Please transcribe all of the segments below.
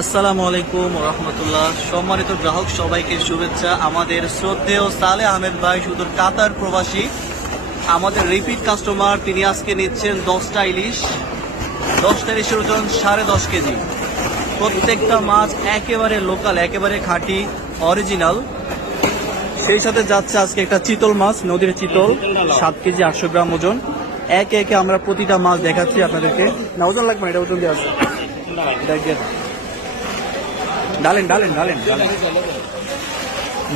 আসসালামু আলাইকুম রহমতুল্লাহ সম্মানিত গ্রাহক সবাইকে শুভেচ্ছা। আমাদের শ্রদ্ধেয় সালে আহমেদ ভাই শুধু কাতার প্রবাসী। আমাদের রিপিট কাস্টমার তিনি আজকে নিচ্ছেন দশটা ইলিশ। দশটা ইলিশের ওজন সাড়ে দশ কেজি। প্রত্যেকটা মাছ একেবারে লোকাল একেবারে খাঁটি অরিজিনাল সেই সাথে যাচ্ছে আজকে একটা চিতল মাছ, নদীর চিতল, সাত কেজি, আটশো গ্রাম ওজন। একে একে আমরা প্রতিটা মাছ দেখাচ্ছি আপনাদেরকে। না, ওজন লাগবে না, এটা ওজন দিয়ে আছে। ডালেন ডালেন ডালেন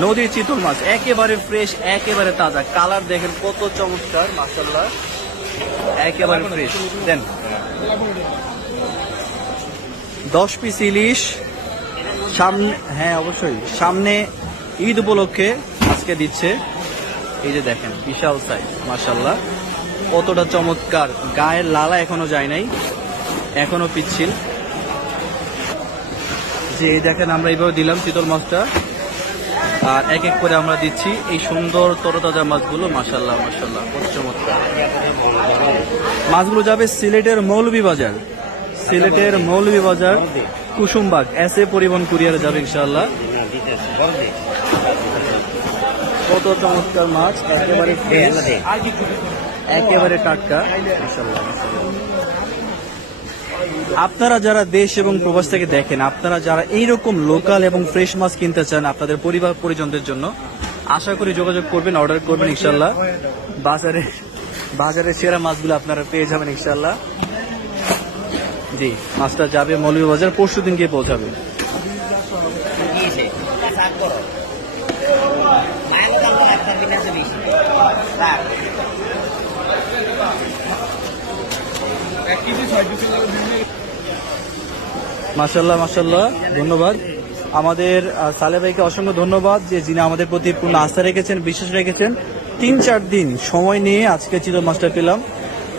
নদীর চিতল মাছ একেবারে ফ্রেশ একেবারে তাজা। কালার দেখেন কত চমৎকার মাসাল্লাহ একেবারে ফ্রেশ দেন। দশ পিস ইলিশ। সামনে হ্যাঁ অবশ্যই। সামনে ঈদ উপলক্ষে আজকে দিচ্ছে। এই যে দেখেন বিশাল সাইজ মাসাল্লাহ কতটা চমৎকার। গায়ের লালা এখনও যায় নাই। এখনও পিচ্ছিল। যে দেখেন আমরা এইভাবে দিলাম চিতল মাছটা। আর এক এক করে আমরা দিচ্ছি। এই সুন্দর তরতাজা মাছগুলো মাসাল্লাহ মাসাল্লাহ চমৎকার। মাছগুলো যাবে সিলেটের মৌলভী বাজার। সিলেটের মৌলভী বাজার, কুসুমবাগ। এস এ পরিবহন কুরিয়ারে যাবে ইনশাল্লাহ কত চমৎকার মাছ, একেবারে একেবারে টাটকা। মাশাআল্লাহ। আপনারা যারা দেশ এবং প্রবাস থেকে দেখেন, আপনারা যারা এইরকম লোকাল এবং ফ্রেশ মাছ কিনতে চান আপনাদের পরিবার পরিজনদের জন্য, আশা করি যোগাযোগ করবেন অর্ডার করবেন ইনশাল্লাহ বাজারে বাজারে সেরা মাছগুলো আপনারা পেয়ে যাবেন ইনশাল্লাহ জি, মাছটা যাবে মৌলভীবাজার, পরশু দিন গিয়ে পৌঁছাবে সাত করো মায়ের দাম তো একটা বিনাশে দিয়েছে রাখ মাসাল্লাহ মাসাল্লাহ ধন্যবাদ। আমাদের সালে ভাইকে অসংখ্য ধন্যবাদ যে যিনি আমাদের প্রতি পূর্ণ আস্থা রেখেছেন, বিশ্বাস রেখেছেন। তিন, চার দিন সময় নিয়ে আজকে চিতল মাছটা পেলাম।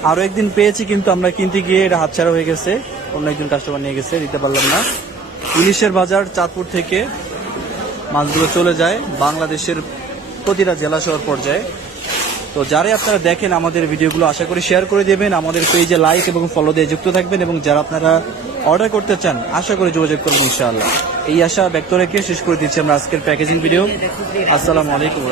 আরও একদিন পেয়েছি, কিন্তু আমরা কিনতে গিয়ে এটা হাতছাড়া হয়ে গেছে। অন্য একজন কাস্টমার নিয়ে গেছে, দিতে পারলাম না। ইলিশের বাজার চাঁদপুর থেকে মাছগুলো চলে যায় বাংলাদেশের প্রতিটা জেলা শহর পর্যায়ে। তো যারাই আপনারা দেখেন আমাদের ভিডিওগুলো, আশা করি শেয়ার করে দেবেন। আমাদের পেজে লাইক এবং ফলো দিয়ে যুক্ত থাকবেন এবং যারা আপনারা অর্ডার করতে চান আশা করি যোগাযোগ করবেন ইনশাআল্লাহ। এই আশা ব্যক্ত রেখে শেষ করে দিচ্ছি আমরা আজকের প্যাকেজিং ভিডিও। আসসালামু আলাইকুম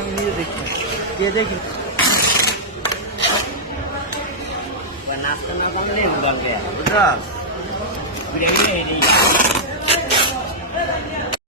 আমি নিজে দেখি দেখি না করলে